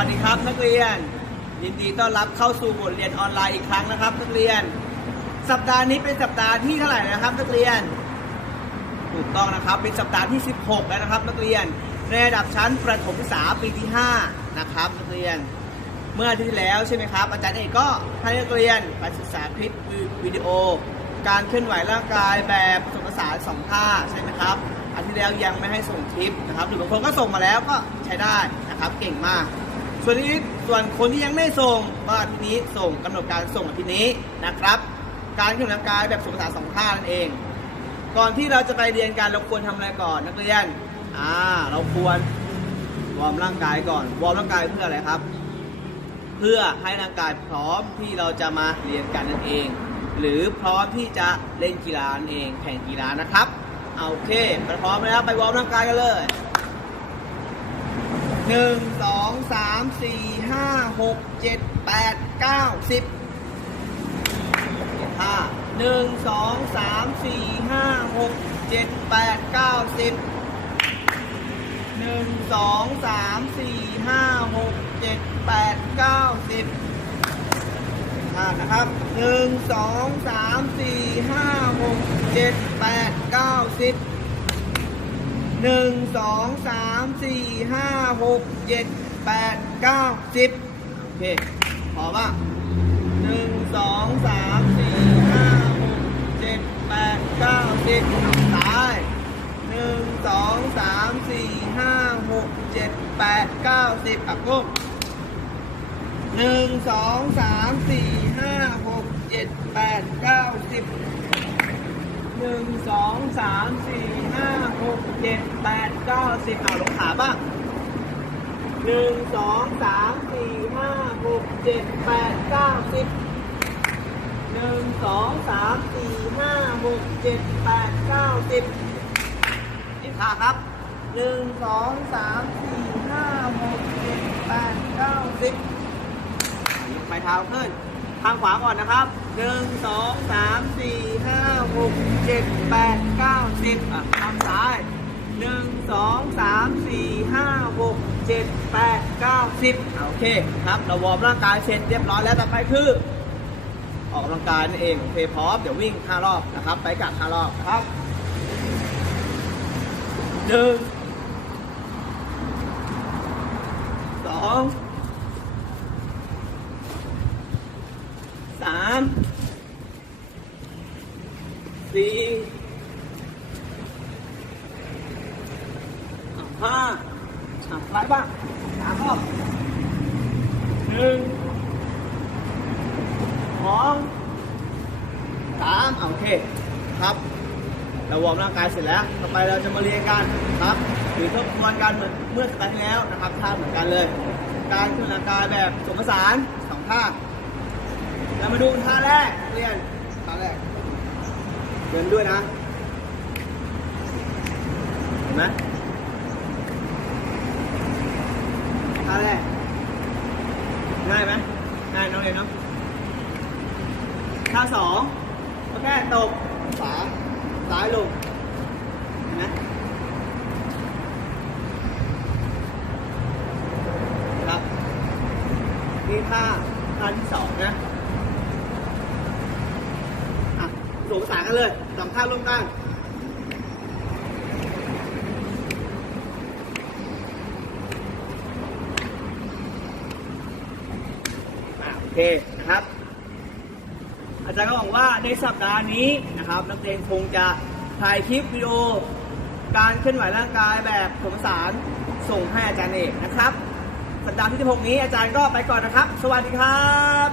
ัสดีครับนักเรียน ยินดีต้อนรับเข้าสู่บทเรียนออนไลน์อีกครั้งนะครับนักเรียน สัปดาห์นี้เป็นสัปดาห์ที่เท่าไหร่นะครับนักเรียนถูกต้องนะครับเป็นสัปดาห์ที่ 16 แล้วนะครับนักเรียนในระดับชั้นประถมศึกษาปีที่ 5 นะครับนักเรียน เมื่ออาทิตย์ที่แล้วใช่ไหมครับ อาจารย์เอกก็ให้นักเรียนไปศึกษาคลิปวิดีโอ การเคลื่อนไหวร่างกายแบบผสมผสานสองท่าใช่ไหมครับอาทิตย์แล้วยังไม่ให้ส่งคลิปนะครับหรือบางคนก็ส่งมาแล้วก็ใช้ได้นะครับเก่งมาก ส่วนนี้ส่วนคนที่ยังไม่ส่งก็อาทิตย์นี้ส่งกำหนดการส่งอาทิตย์นี้นะครับ การเคลื่อนร่างกายแบบผสมผสานสองท่านั่นเอง ก่อนที่เราจะไปเรียนกันเราควรทำอะไรก่อนนักเรียนอ่าเราควรวอร์มร่างกายก่อนวอร์มร่างกายเพื่ออะไรครับ เพื่อให้ร่างกายพร้อมที่เราจะมาเรียนกันนั่นเอง หรือพร้อมที่จะเล่นกีฬานั่นเองแข่งกีฬานะครับเอาโอเคไปพร้อมแล้วไปวอร์มร่างกายกันเลย หนึ่งสองสามสี่ห้าหกเจ็ดแปดเก้าสิบห้าหนึ่งสองสามสี่ห้าหกเจ็ดแปดเก้าสิบหนึ่งสองสามสี่ห้าหกเจ็ดแปดเก้าสิบห้านะครับหนึ่งสองสามสี่ห้าหกเจ็ดแปดเก้าสิบ หนึ่งสองสามสี่ห้าหกเจ็ดแปดเก้าสิบโอเคพอป่ะหนึ่งสองสามสี่ห้าหกเจ็ดแปดเก้าสิบตายหนึ่งสองสามสี่ห้าหกเจ็ดแปดเก้าสิบอะกุ้งหนึ่งสองสามสี่ห้าหกเจ็ดแปดเก้าสิบ หนึ่งสองสามสี่ห้าหกเจ็ดแปดเก้าสิบเอาลงขาบ้างหนึ่งสองสามสี่ห้าหกเจ็ดแปดเก้าสิบหนึ่งสองสามสี่ห้าหกเจ็ดแปดเก้าสิบอีกท่าครับหนึ่งสองสามสี่ห้าหกเจ็ดแปดเก้าสิบยกปลายเท้าขึ้นข้างขวาก่อนนะครับหนึ่งสองสามสี่ เจ็ดแปดเก้าสิบอะข้างซ้ายหนึ่งสองสามสี่ห้าหกเจ็ดแปดเก้าสิบโอเคครับเราวอร์มร่างกายเสร็จเรียบร้อยแล้วต่อไปคือ ออกกำลังกายนั่นเองโอเคพร้อมเดี๋ยววิ่งห้ารอบนะครับ ไปกัดห้ารอบครับหนึ่งสองสาม สี่ห้าอะไล่บ้างสามรอบหนึ่งสองสามโอเคครับ เราวอร์มร่างกายเสร็จแล้ว ต่อไปเราจะมาเรียนกันครับหรือทบทวนกันเหมือนเมื่อสัปดาห์ที่แล้วนะครับท่าเหมือนกันเลย การเคลื่อนร่างกายแบบสมผสานสองท่าเรามาดูท่าแรกเรียนท่าแรก เดินด้วยนะ เห็นไหมท่าแรกง่ายไหมง่ายน้องเรียนเนาะท่าสองก็แค่ตบขวาซ้ายลงเห็นไหมครับนี่ท่าท่าที่สองนะอะผ สมผสานกันเลยสองท่าร่วมกันโอเคนะครับ อาจารย์ก็หวังว่าในสัปดาห์นี้นะครับนักเรียนคงจะถ่ายคลิปวิดีโอ การเคลื่อนไหวร่างกายแบบผสมสานส่งให้อาจารย์เอกนะครับ สัปดาห์ที่16นี้อาจารย์ก็ไปก่อนนะครับ สวัสดีครับ